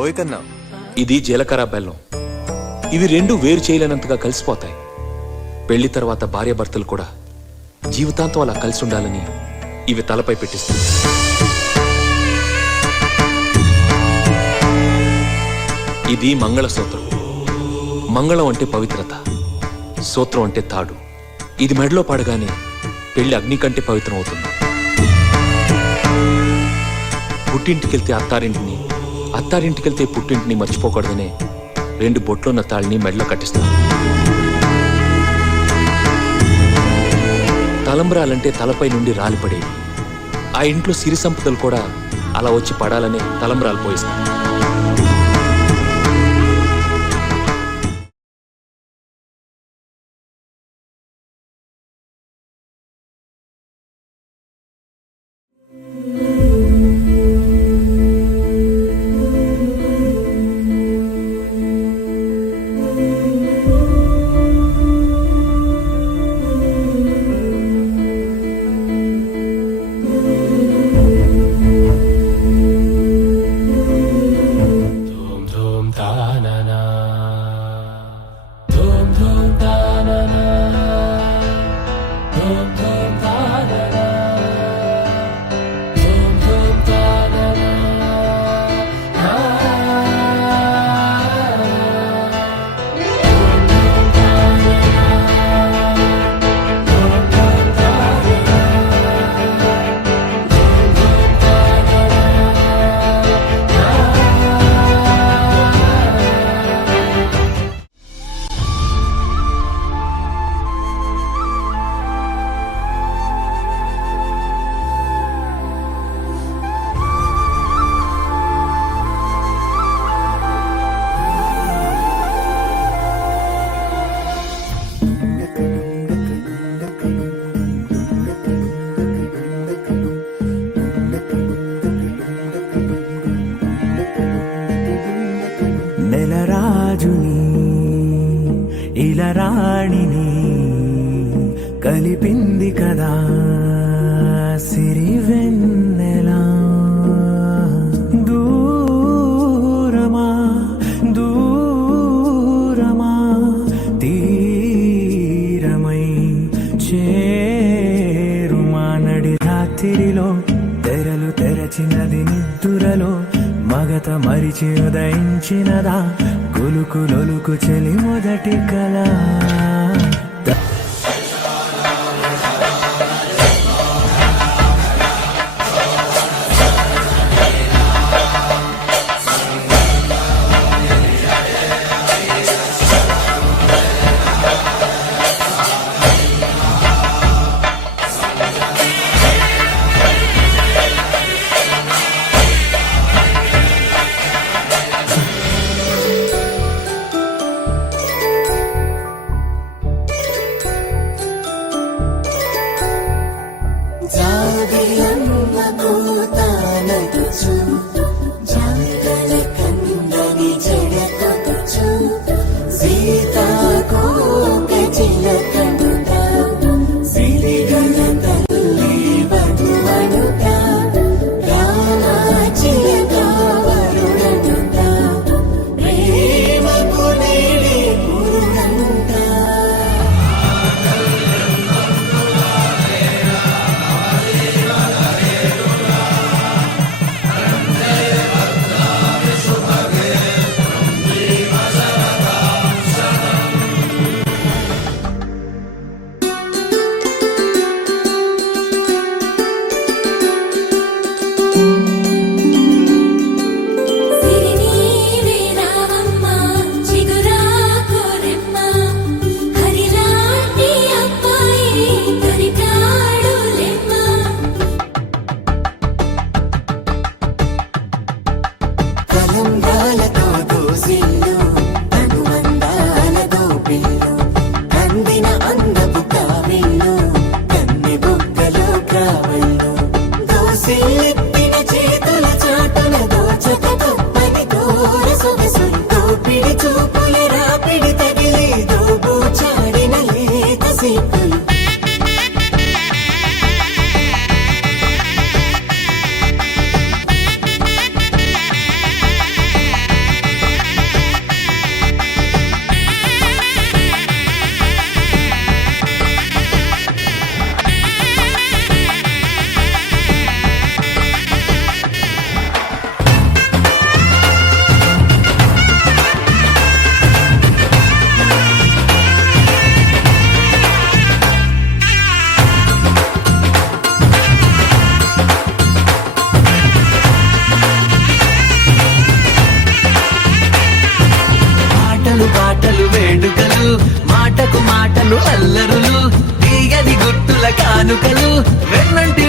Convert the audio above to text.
ఓయ్ కన్నా, ఇది జీలకర్ర బెల్లం. ఇవి రెండు వేరు చేయలేనంతగా కలిసిపోతాయి. పెళ్లి తర్వాత భార్యాభర్తలు కూడా జీవితాంతం అలా కలిసి ఉండాలని ఇవి తలపై పెట్టిస్తుంది. ఇది మంగళసూత్రం. మంగళం అంటే పవిత్రత, సూత్రం అంటే తాడు. ఇది మెడలో పడగానే పెళ్లి అగ్ని కంటే పవిత్రం అవుతుంది. పుట్టింటికెళ్తే అత్తారింటిని, అత్తారింటికెళ్తే పుట్టింటిని మర్చిపోకూడదనే రెండు బొట్లున్న తాళిని మెడలో కట్టిస్తారు. తలంబ్రాలంటే తలపై నుండి రాలిపడేవి. ఆ ఇంట్లో సిరి సంపదలు కూడా అలా వచ్చి పడాలనే తలంబ్రాలు పోయిస్తారు. నెలరాజుని ఇలరాణిని కలిపింది కదా సిరివెన్నెలా. దూరమా దూరమా తీరమై చేరుమా. నడి రాత్రిలో తెరలు తెరచినది నిద్దురలో మగత మరిచి ఉదయించినదా కొలుకు లొలుకు చెలి మొదటి కళ. ఆటలు అల్లరులు తీయని గుర్తుల కానుకలు వెన్నంటి